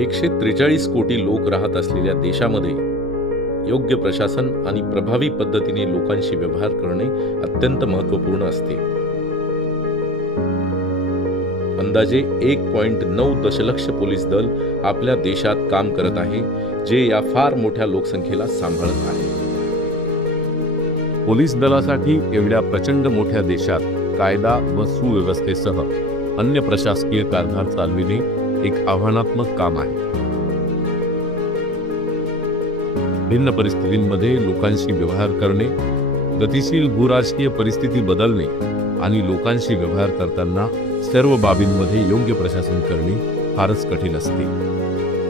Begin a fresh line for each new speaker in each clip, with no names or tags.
एकशे त्रेचाळीस कोटी लोक राहत असलेल्या देशामध्ये योग्य प्रशासन आणि प्रभावी पद्धतीने लोकांशी व्यवहार करणे अत्यंत महत्त्वपूर्ण असते. अंदाजे एक पॉइंट नऊ दशलक्ष पोलीस दल आपल्या देशात काम करत आहे जे या फार मोठ्या लोकसंख्येला सांभाळत आहे.
पोलीस दलासाठी एवढ्या प्रचंड मोठ्या देशात कायदा व सुव्यवस्थेसह अन्य प्रशासकीय कारभार चालविणे एक आव्हानात्मक काम आहे. भिन्न परिस्थितींमध्ये लोकांशी व्यवहार करणे गतिशील भूराजकीय परिस्थिती बदलणे आणि लोकांशी व्यवहार करताना सर्व बाबींमध्ये योग्य प्रशासन करणे फारच कठीण असते.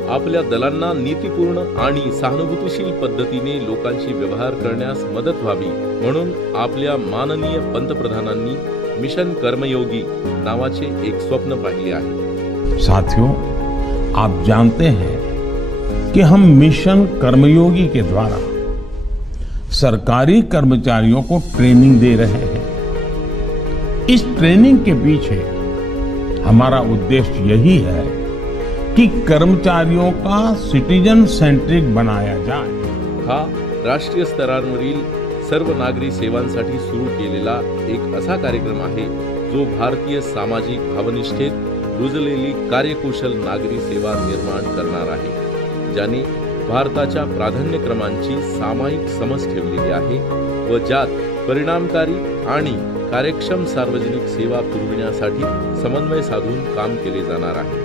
आपल्या दलांना नीतीपूर्ण आणि सहानुभूतीशील पद्धतीने लोकांशी व्यवहार करण्यास मदत व्हावी म्हणून आपल्या माननीय पंतप्रधानांनी मिशन कर्मयोगी नावाचे एक स्वप्न पाहिले आहे.
साथियों, आप जानते हैं कि हम मिशन कर्मयोगी के द्वारा सरकारी कर्मचारियों को ट्रेनिंग दे रहे हैं। इस ट्रेनिंग के पीछे हमारा उद्देश्य यही है कि कर्मचारियों का सिटीजन सेंट्रिक बनाया जाए।
हा, राष्ट्रीय स्तरावरील सर्व नागरी सेवांसाठी सुरू केलेला एक असा कार्यक्रम आहे, जो भारतीय सामाजिक भावनिष्ठेत रुजलेली कार्यकुशल नागरी सेवा निर्माण करणार आहे ज्याने भारताच्या प्राधान्यक्रमांची सामायिक समज ठेवलेली आहे व ज्यात परिणामकारी आणि कार्यक्षम सार्वजनिक सेवा पुरविण्यासाठी समन्वय साधून काम केले जाणार आहे.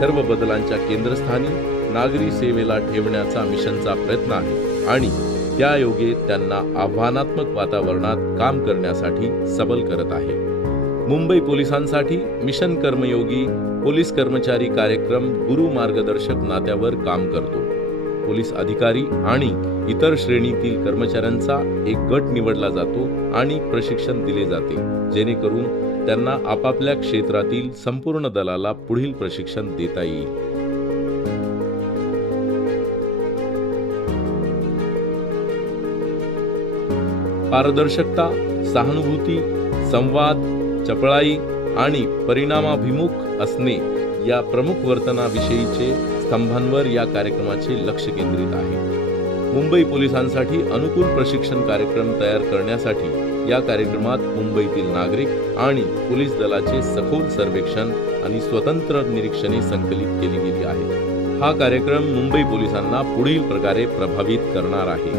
सर्व बदलांच्या केंद्रस्थानी नागरी सेवेला ठेवण्याचा मिशनचा प्रयत्न आहे आणि त्या योगे त्यांना आव्हानात्मक वातावरणात काम करण्यासाठी सबल करत आहे. मुंबई पोलिसांसाठी मिशन कर्मयोगी पोलीस कर्मचारी कार्यक्रम गुरु मार्गदर्शक नात्यावर काम करतो. पोलीस अधिकारी आणि इतर श्रेणीतील कर्मचाऱ्यांचा एक गट निवडला जातो आणि प्रशिक्षण दिले जाते. जेणेकरून त्यांना आपापल्या क्षेत्रातील संपूर्ण दलाला पुढील प्रशिक्षण देता येईल. पारदर्शकता सहानुभूती संवाद चपळाई आणि परिणामाभिमुख असणे या प्रमुख वर्तनाविषयीचे स्तंभांवर या कार्यक्रमाचे लक्ष केंद्रित आहे. मुंबई पोलिसांसाठी अनुकूल प्रशिक्षण कार्यक्रम तयार करण्यासाठी या कार्यक्रमात मुंबईतील नागरिक आणि पोलीस दलाचे सखोल सर्वेक्षण आणि स्वतंत्र निरीक्षणे संकलित केली गेली आहेत. हा कार्यक्रम मुंबई पोलिसांना पुढील प्रकारे प्रभावित करणार आहे.